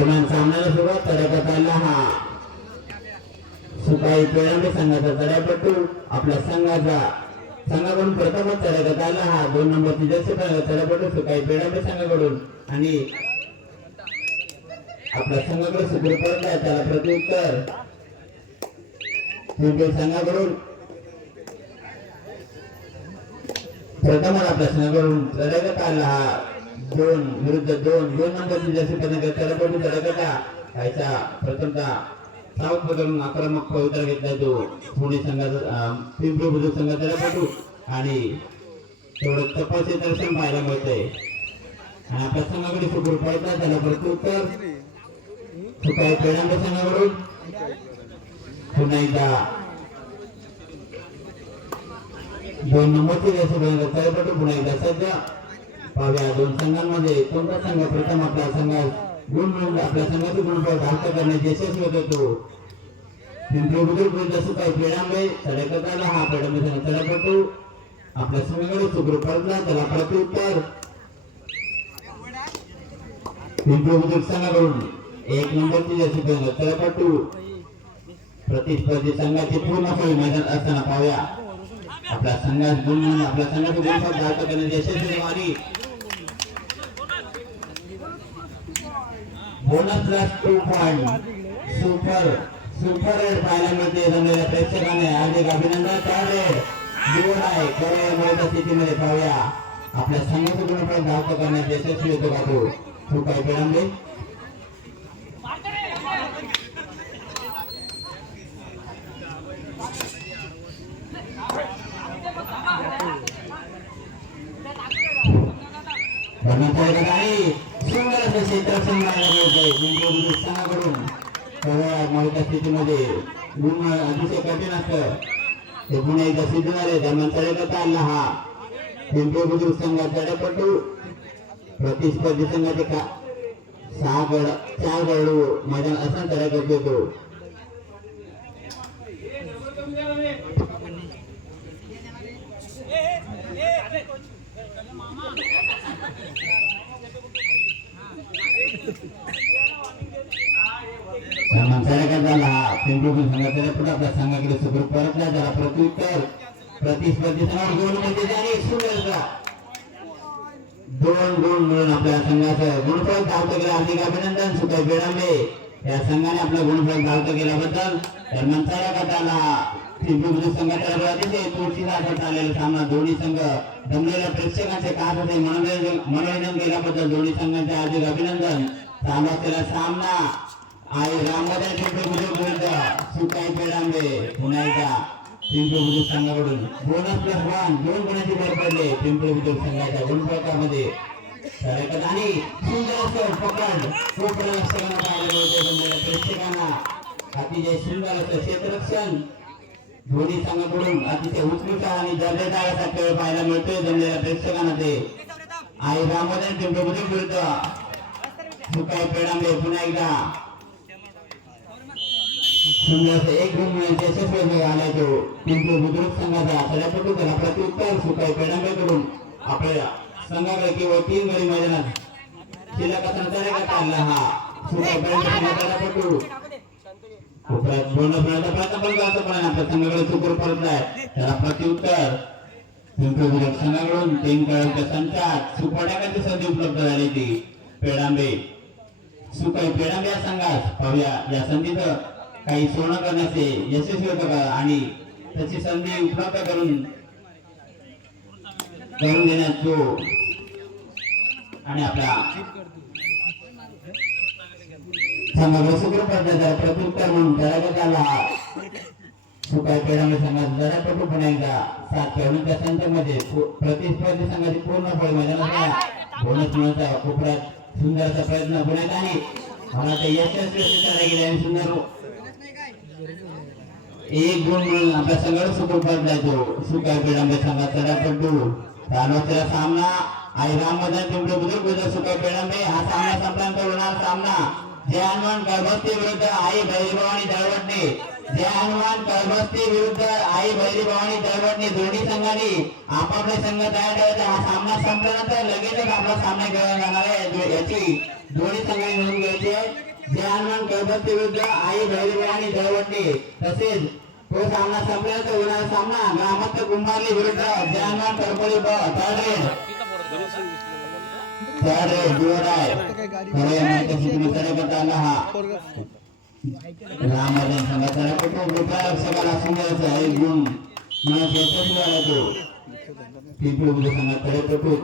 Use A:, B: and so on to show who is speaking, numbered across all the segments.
A: दरम्यान सामन्याला सुरुवात करण्यात आला हा सुकाई पेळांबे संघाचा चढापट्टू आपल्या संघाचा. संघाकडून प्रथमच चढवण्यात आला हा दोन नंबर जर्सी चढापट्टू सुकाई पेळांबे संघाकडून आणि आपल्या संघाकडे सुखरूप परतला त्याला प्रत्युत्तर संघाकडून. प्रथमच आपल्या संघाकडून चढवण्यात आला हा दोन विरुद्ध दोन. दोन नंबरची जर्सी पदक चढापट्टू चढवण्याचा याचा प्रथमतः साऊथ पकडून आक्रमक पवित्रा घेतला तो. पुणे संघाचा पिंपरी बुद्रुक संघाचा चढापट्टू आणि थोडं तपासी दर्शन पाहायला मिळतंय. आणि आपल्या संघाकडे सुखरूप पडतात त्याला प्रत्युत्तर सुकाई पेडांबे संघाकडून. पुन्हा एकदा. दोन नंबरची रेषेपर्यंत तळपटू पुन्हा एकदा सध्या. पाहूया दोन संघांमध्ये कोणता संघ? प्रथम आपल्या संघात गुण मिळून आपल्या संघाचे गुणफळ प्राप्त करण्यात यशस्वी होत होतो पिंपरी बुद्रुक जसं काही पेडांबे चढकत आला हा पेडांबे संघ आपल्या संघाकडे सुखरूप पडला त्याला प्रत्युत्तर पिंपरी बुद्रुक संघाकडून एक नंबरची जशी तळपटू प्रतिस्पर्धी संघाची पूर्ण फळी मैदान असताना पाहूया. आपल्या संघात गुण म्हणून आपल्या संघाचे गुण प्राप्त करण्यात यशस्वी आणि bonus plus two point super super raid पाहायला जमलेल्या प्रेक्षकाने हार्दिक अभिनंदन. त्या जीवन आहे. खरं मोठ्या स्थितीमध्ये पाहूया. आपल्या संघाचं गुणपण प्राप्त करण्यात यशस्वी होतो का तो? तू काय पेडंबे भरण्याचा आणि सुंदर असं क्षेत्ररक्षण पाहायला मिळतंय पिंपरी बुद्रुक संघाकडून तेव्हा मोठ्या गुण अतिशय कठीण असतं. ते पुन्हा एकदा सिद्ध झाले दरम्यान चढवण्यात आला हा पिंपरी बुद्रुक संघाचा डपटू प्रतिस्पर्धी संघाचे का सहा गड चार गडू मैदान असं तयार करतो तो माणसाला काय झाला? पिंपरी संघाचा चढपट आपल्या संघाकडे सुखरूप परतला. झाला प्रत्युत्तर प्रतिस्पर्धी गोल दोन गुण मिळून आपल्या संघाचं गुणफळ प्राप्त केलं हार्दिक अभिनंदन सुकाई बेडांबे या संघाने आपलं गुणफळ प्राप्त केल्याबद्दल तर तयार करता आला संघाच्या अतिशय तोडीचा असा आलेला सामना. दोन्ही संघ जमलेल्या प्रेक्षकांचे खास होते. मनोरंजन मनोरंजन केल्याबद्दल दोन्ही संघांचे हार्दिक अभिनंदन. चालू सामना आणि रामदास पिंपरी बुद्रुक बोलता सुकाई बेडांबे पुन्हा एकदा पिंपरी बुद्रुक संघाकडून. बोनस प्लस वन दोन गुणांची भर पडले. पिंपरी बुद्रुक संघाच्या गुणफलकामध्ये प्रकारामध्ये आणि सुंदर असं पकड. कोपरक्षकांना पाहायला मिळते प्रेक्षकांना अतिशय सुंदर असं क्षेत्ररक्षण. धोनी संघाकडून अतिशय उत्कृष्ट आणि दर्जेदार असा खेळ पाहायला मिळतोय जमलेल्या प्रेक्षकांना ते. आई रामदान पिंपरी बुद्रुक विरुद्ध सुकाई पेडांबे पुन्हा एकदा. एक गुण मिळायचे यशस्वी पिंपरी बुद्रुक संघाचा चढापटू प्रत्युत्तर सुकाई पेडांबेकडून आपल्या संघाकडे केवळ तीन गडी मैदानात. शिल्लक हा. प्रयत्न पण आपल्या संघाकडे सुपर परतलाय त्याला प्रत्युत्तर. पिंपरी बुद्रुक संघाकडून तीन खेळांच्या संचात सुपड्याकाची संधी उपलब्ध झाली ती. पेडांबे. सुकाई पेडांबे या संघात पाहूया या संधीचं. काही सोनं करण्याचे यशस्वी होतं का आणि त्याची संधी उपलब्ध करून करून देण्यात जो आणि आपल्या संघाला सुखरूप पद्धतीचा प्रत्युत्तर म्हणून तयार आला सुकाई पेडांबे संघात जरा पुन्हा एकदा सात खेळण्याच्या संचामध्ये प्रतिस्पर्धी संघाची पूर्ण फळ मैदानात बोनस मिळवता कोपऱ्यात सुंदर असा प्रयत्न होण्यात आणि मला ते यशस्वी सिद्ध गेले आणि सुंदर एक गुण मिळून आपल्या सगळं सुपर पडला तो सुकाई पेडांबे संघात चढापटू चालू असलेला सामना आई राममधन पिंपरी बुद्रुक विरुद्ध सुकाई पेडांबे हा सामना संपल्यानंतर होणार सामना. जय हनुमान गर्भस्ती विरुद्ध आई भैरभवानी दळवटणे. जय हनुमान गर्भस्ती विरुद्ध आई भैरभवानी दळवटणे. दोन्ही संघाने आपापले संघ तयार ठेवायचे हा सामना संपल्यानंतर लगेचच आपला सामना खेळला जाणार आहे. याची दोन्ही संघाने नोंद घ्यायची आहे. जय हनुमान विरुद्ध आई धैर्य आणि जयवटणी तसेच तो सामना संपला तर होणारा सामना ग्रामस्थ कुंभारली विरुद्ध जय हनुमान करपळी ब थर्ड रेड थर्ड रेड जुवर आहे खरं या माहितीशी तुम्ही करत आला हा. रामराजन संघाचा कुटुंब रुपया रक्षकाला सुंदर एक गुण. म्हणून यशस्वी झाला तो पिंपळी मुली संघाकडे पटू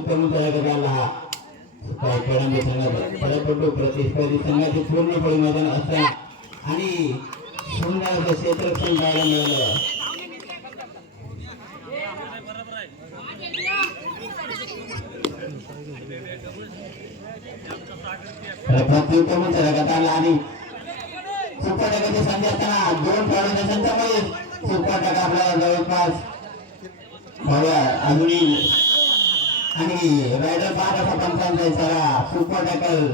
A: कर्मचाऱ्याकडे प्रत्युत्तर संघाचा प्रतिस्पर्धी संघाचे पूर्णपणे मैदान असताना आणि सुंदर असं क्षेत्ररक्षण पाहायला मिळालं. आला आणि सुपर टकाची संधी असताना दोन खेळाडूंच्या संचामध्ये सुपर टका आपल्याला जवळपास अजूनही आणि रायडर पाच असा पंचांचा इशारा सुपर टॅकल.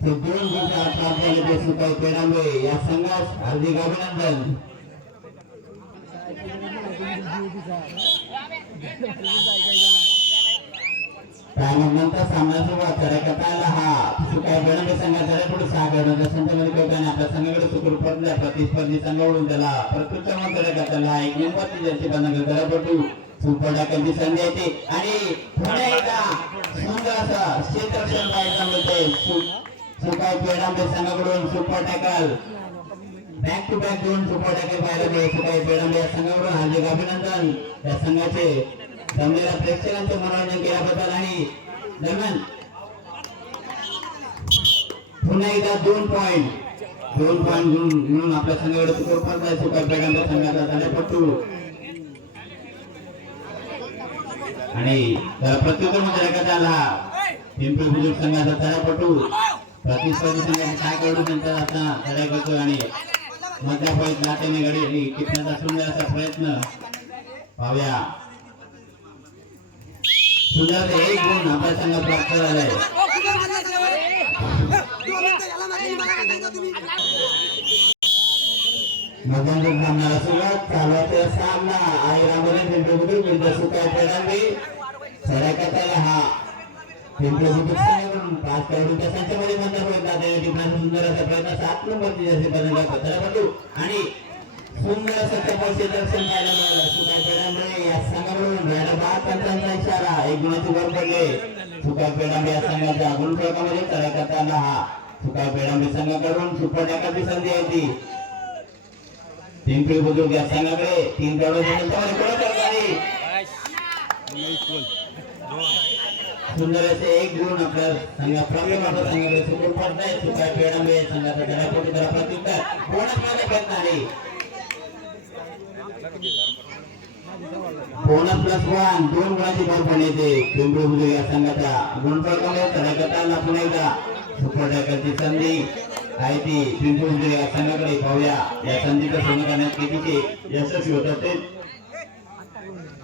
A: ते दोन गुण प्राप्त झाले ते सुपर पेडांबे या संघास हार्दिक अभिनंदन. त्यानंतर सामना सुरुवात करायला हा. सुकाय बेडंबे संघाचा पुढे सहा खेळाडूंच्या संचामध्ये खेळताना आपल्या संघाकडे सुकर पडल्या. प्रतिस्पर्धी संघाकडून त्याला प्रत्युत्तर करण्यात आला एक नंबरची जर्सी बंद करपटू सुपर टाकायची संधी येते आणि पुन्हा एकदा सुंदर असं क्षेत्ररक्षण पाहायला मिळते सुकाय पेडांबे संघाकडून super tackle back to back दोन सुपर टॅकल पाहायला मिळेल सुकाय पेडांबे या संघाकडून हार्दिक अभिनंदन. या संघाचे जमलेल्या प्रेक्षकांचे मनोरंजन केल्याबद्दल आणि दरम्यान पुन्हा एकदा दोन पॉईंट दोन पॉइंट म्हणून आपल्या संघाकडे सुपर पडताय सुपर पेडांबे संघाचा झाल्यापट्टू आणि प्रत्युत्तरमध्ये रंगात आला पिंपरी बुजुर्ग संघाचा तळापटू प्रतिस्पर्धी संघाचे काय करू त्यांचा आता तडा करतो आणि मधल्या पॉईंट नाट्याने घडी टिपण्याचा सुंदर प्रयत्न पाहूया सुंदर एक गुण आपल्या संघात प्राप्त झालाय मध्यंतर सामन्याला सुरुवात चालवाचा सामना. आई रामोरे पिंपरी बुजुर्ग विरुद्ध सुकाय हा. पिंपरी बुजुर्ग संघाकडून पाच बंद सुंदर असा प्रयत्न सात नंबरची आणि सुंदर असं चपळ दर्शन पाहायला मिळालं. सुकाय पेडांबे या संघाकडून रायडा बाद पंचांचा इशारा. एक गुणाची वर पडले. सुकाय पेडांबे या संघाच्या गुणफलकामध्ये सडाकात आला हा. सुकाय पेडांबे संघाकडून सुपर टाकाची संधी आहे ती. पिंपरी बुजुर्ग या संघाकडे तीन खेळाडू सुंदर असे एक गुण आपल्या संघा आपल्या संघाकडे सुपर पडताय. सुकाय पेडांबे संघाचा जरापोटी जरा प्रत्युत्तर बोनसमध्ये प्रयत्न आहे बोनस प्लस वन दोन गुणाची भर पण येते पिंपरी बुजुर्ग या संघाच्या गुणफलकामध्ये सडागताला पुन्हा एकदा. सुपर संधी. आहे ती पिंपरी उद्योग या संघाकडे पाहूया. या संधीचं सोनं करण्यात कितीचे यशस्वी होतात ते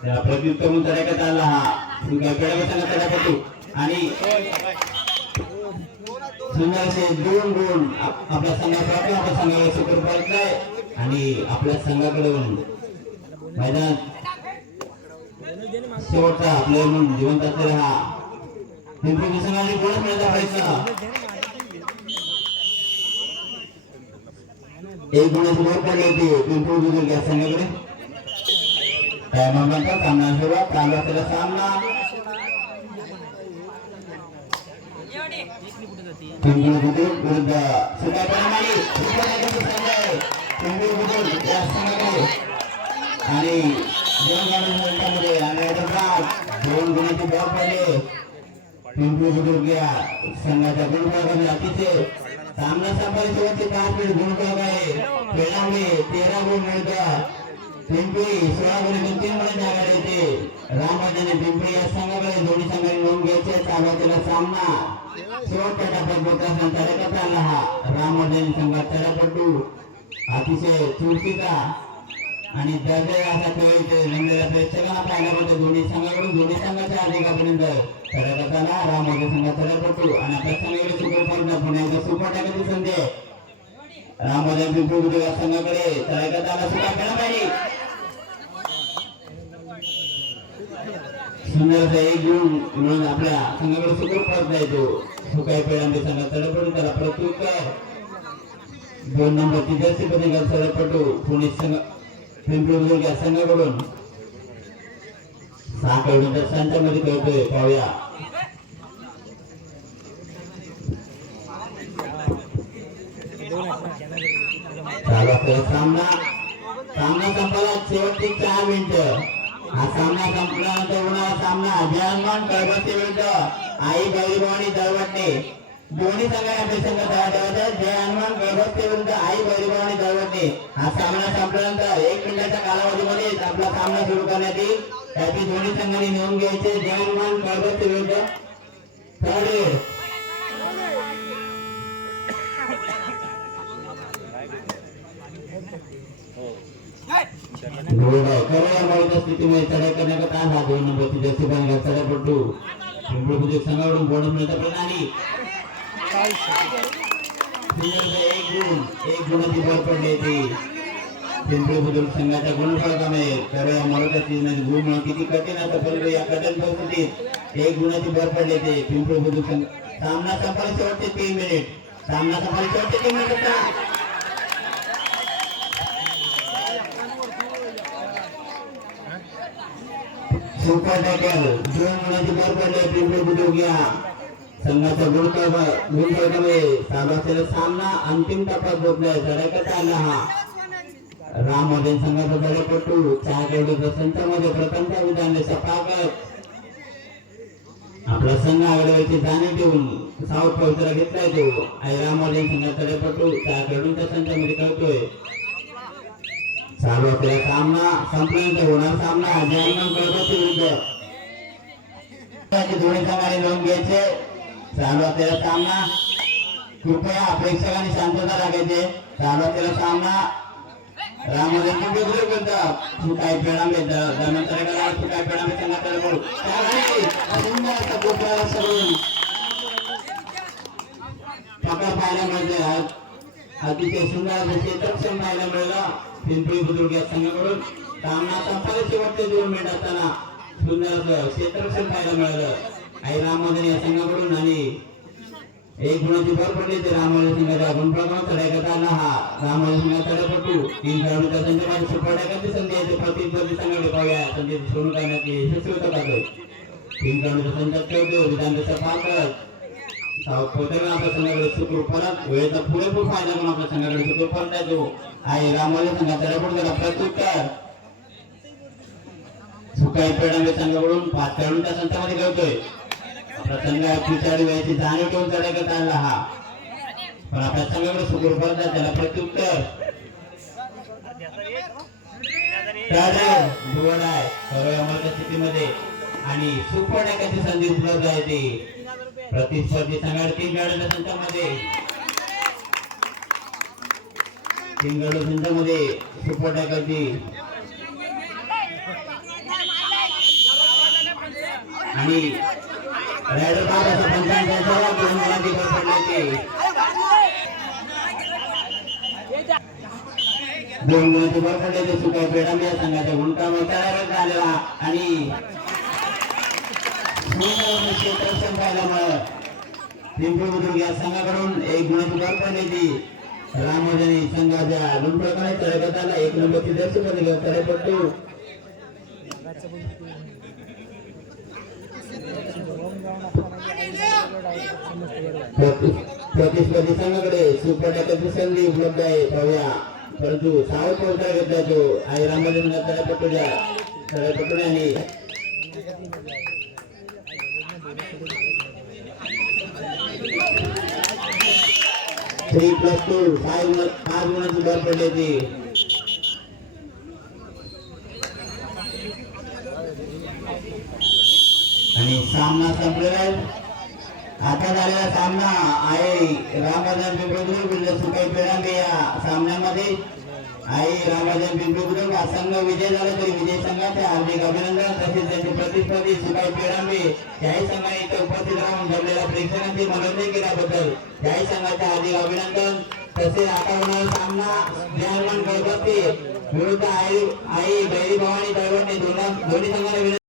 A: त्या प्रत्युत्तर म्हणून तडाख्यात आला हा. पेडा संघाचा तडाखा आणि संघाचे दोन गुण आपल्या संघाचा आपल्या संघाला सुपर पडताय आणि आपल्या संघाकडून मैदान शेवटचा आपल्या म्हणून जिवंत असलेला हा. पिंपरी संघाने बोनस मिळण्याचा प्रयत्न एक गुणाची भर पडली होती पिंपरी बुजुर्ग या संघाकडे त्या मोमेंटचा सामना सुरुवात चालू असलेला सामना. पिंपरी बुजुर्ग विरुद्ध सुकाय परिमाणी सुकायची संघ आहे पिंपरी बुजुर्ग या संघाकडे आणि दोन गाडी मोठ्यामध्ये आणि हैदराबाद दोन गुणाची बॉल पडले. पिंपरी बुजुर्ग या संघाच्या गुणफलकामध्ये अतिशय सामना संपायचे शेवटचे पाच मिनिट गुणकाव आहे पेडांबे तेरा गुण मिळतात पिंपरी सोळा गुण येऊन मध्ये गुणांची आघाडी येते रामराजाने पिंपरी या संघाकडे दोन्ही संघाने नोंद घ्यायचे चालवायचा सामना शेवटच्या टप्प्यात बोलताना तडकात आला हा रामराजाने संघात तडापटू अतिशय चुरशीचा आणि दर्जा असा खेळ इथे रंगलेला प्रेक्षकांना पाहायला मिळतो दोन्ही संघाकडून दोन्ही संघाच्या अधिकापर्यंत तडकात आला रामराजे संघात तडापटू आणि आता संघाकडे सुपर पडणं पुण्याचा सुपर टाकायची संधी आहे रामराजे पिंपरी या संघाकडे तडकात सुद्धा केला पाहिजे. सुंदर एक गुण मिळून आपल्या संघाकडे सुपर पडता येतो सुकाई पेडांबे संघात तडपडू त्याला प्रत्युत्तर. दोन नंबर तिथे बनेगाव सरपटू पुणे संघ पिंपरी बुजुर्ग संघाकडून. सहा किलोमीटर संचामध्ये कळतोय पाहूया. चालू सामना सामना संपला शेवटची चार मिनिटं. हा सामना संपल्यानंतर होणारा सामना. जयमान गर्भवती विरुद्ध आई बैलभवानी दळवटणे दोन्ही संघाने आपले संघ तयार ठेवायचा जय हनुमान गर्भवती विरुद्ध आई बैलभवानी दळवटणे हा सामना संपल्यानंतर एक मिनिटाच्या कालावधीमध्ये आपला सामना सुरू करण्यात येईल. त्याची दोन्ही संघाने नोंद घ्यायचे. जय हनुमान गर्भवती विरुद्ध. थर्ड हा दोन नंबरची जर्सी बांधला चढापट्टू एक गुण एक गुणाची भर पडली बुजुर्ग संघाच्या खरं मराठा गुण म्हणून किती कठीण आता परंतु या कठीण परिस्थितीत एक गुणाची भर पडली ते पिंपरी बुजुर्ग संघ सामना संपायला शेवटचे तीन मिनिट. सामना संपायला शेवटचे तीन मिनिट सुपर टॅकल दोन मुलांची भर पडली पिंपरी बुद्रुक या संघाचा गुणकर्म गुणकर्मामुळे चालू सामना अंतिम टप्प्यात पोहोचलाय चढाईकरता आला हा? राम मदन संघाचा दडपट्टू चार खेळाडूच्या संचामध्ये प्रथमता विधान सपाकत आपला संघ आघाडीवरची जाणीव ठेवून साऊथ पवित्रा घेतलाय तो. आणि राम मदन संघाचा दडपट्टू चार खेळाडूंच्या संचामध्ये खेळतोय. चालू आपला सामना संपल्यानंतर होणार सामना. जयमान गणपती विरुद्ध. दोन्ही संघाने नोंद घ्यायचे. चालू आपल्याला सामना. कृपया प्रेक्षकांनी शांतता राखायचे. चालू आपल्याला सामना. रामोदय बोलतात सुकाय सुकाय बोल. सुंदर असा गोपाळ सरून पकड पाहायला मिळते आज अतिशय सुंदर असं पाहायला मिळालं पिंपरी बुद्रुक या संघाकडून. सामना संपायला शेवटचे दोन मिनिट असताना सुंदर क्षेत्ररक्षण पाहायला मिळालं. आई राममोदन या संघाकडून आणि एक गुणाची भर पडली ते रामवाले संघाच्या गुणप्रमाण चढाई करता हा. रामवाले संघाचा चढापटू तीन खेळाडूच्या संघामध्ये सुपर टाकायची संधी आहे ते प्रतिस्पर्धी संघाकडे पाहूया. संधी सोडून करण्यात यशस्वी होतं पाहतो तीन खेळाडूचा संघ ठेवतो विधान त्याचा पार आपल्या संघाकडे शुक्र परत. वेळेचा पुरेपूर फायदा करून आपल्या संघाकडे शुक्र परत द्यायचो आहे रामाला रामवाले संघाचा चढापट त्याला प्रत्युत्तर सुकाई पेडांबे संघाकडून पातळून त्या संतामध्ये खेळतोय. आपला संघ पिछाडी वेळेची जाणीव ठेवून चढाई करता आला हा. पण आपल्या संघाकडे सुखरूप परत त्याला प्रत्युत्तर तर आहे सर्व अमरच्या स्थितीमध्ये. आणि सुपर संधी उपलब्ध आहे ती. प्रतिस्पर्धी संघात तीन खेळाडूच्या संचामध्ये सिंगल खेळाडू संचामध्ये आणि रायडर दोन मुलांची भर पडली दोन मुलांची भर पडली ते पेडा या संघाच्या गुणकामावर तयार झालेला आणि क्षेत्ररक्षण पाहायला पिंपरी बुद्रुक या संघाकडून एक गुणाची भर पडली रामोजनी संघाच्या दोन प्रकारे तळेगत आला एक नंबरची दर्शक तळे पट्टू. प्रतिस्पर्धी संघाकडे? सुपर टाकायची संधी उपलब्ध आहे. पाहूया. परंतु सावध पोहोचा घेतला तो. आई रामोजन तळे पट्टूच्या थ्री प्लस टू फाईव्ह पाच गुणाची भर पडली ती आणि सामना संपलेला. आहे आता झालेला सामना आहे रामाजन पिंपळगुरू विरुद्ध सुकाई पेडांबे या सामन्यामध्ये. आई रामाजन पिंपळगुरू हा संघ विजय झाला तरी विजय संघाचे हार्दिक अभिनंदन तसेच त्यांचे प्रतिस्पर्धी सुकाई पेरांबे याही संघाने इथे उपस्थित राहून जमलेल्या प्रेक्षकांचे मनोरंजन केल्याबद्दल याही संघाचे हार्दिक अभिनंदन. तसेच आता होणारा सामना जयमान गणपती विरुद्ध आई आई बैरी भवानी दैवडने दोन्ही संघाला